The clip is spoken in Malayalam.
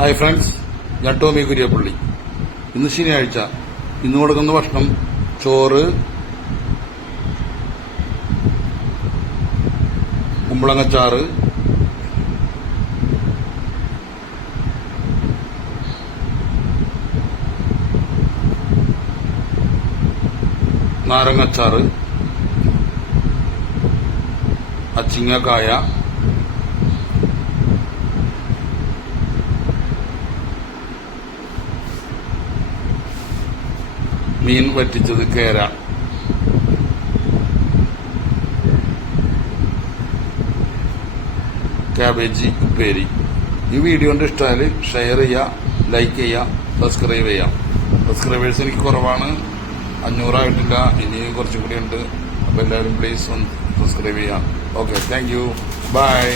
ഹായ് ഫ്രണ്ട്സ്, ഞാൻ ടോമി കുര്യപ്പള്ളി. ഇന്ന് ശനിയാഴ്ച. ഇന്ന് കൊടുക്കുന്ന ഭക്ഷണം ചോറ്, കുമ്പളങ്ങച്ചാറ്, നാരങ്ങച്ചാറ്, അച്ചിങ്ങക്കായ, മീൻ വറ്റിച്ചത്, കേര. ക്യാബേജ് ഉപ്പേരി. ഈ വീഡിയോ ഇഷ്ടമായാൽ ഷെയർ ചെയ്യുക, ലൈക്ക് ചെയ്യുക, സബ്സ്ക്രൈബ് ചെയ്യാം. സബ്സ്ക്രൈബേഴ്സ് എനിക്ക് കുറവാണ്, 500 ആയിട്ടില്ല, ഇനി കുറച്ചും കൂടി ഉണ്ട്. അപ്പോൾ എല്ലാവരും പ്ലീസ് ഒന്ന് സബ്സ്ക്രൈബ് ചെയ്യാം. Okay, thank you, by.